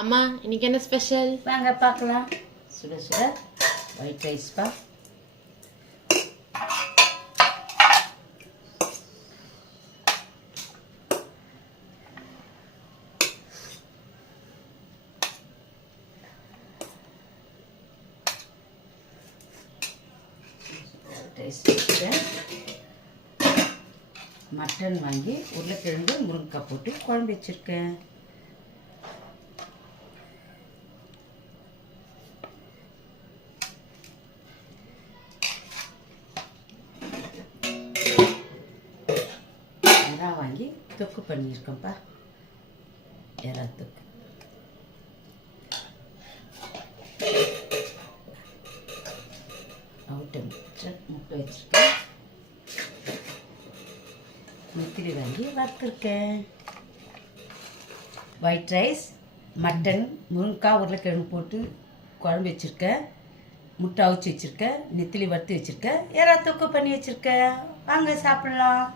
அம்மா இன்னைக்கு என்ன ஸ்பெஷல்? வாங்க பார்க்கலாம். சுட சுட ஒயிட் ரைஸ்ப்பா. ரைஸ் வச்சுட்டேன். மட்டன் வாங்கி உருளைக்கிழங்கு முருங்கைக்காய் போட்டு குழம்பு வச்சுருக்கேன். எறா வாங்கி தொக்கு பண்ணியிருக்கேன்ப்பா. எறா தொக்கு. அவுட்ட முட்டை வச்சுருக்கேன். நெத்திலி வாங்கி வறுத்துருக்கேன். ஒயிட் ரைஸ், மட்டன், முருங்கைக்காய், உருளைக்கிழங்கு போட்டு குழம்பு வச்சுருக்கேன். முட்டை அவிச்சு வச்சுருக்கேன். நெத்திலி வறுத்து வச்சுருக்கேன். எறா தொக்கு பண்ணி வச்சுருக்கேன். வாங்க சாப்பிட்லாம்.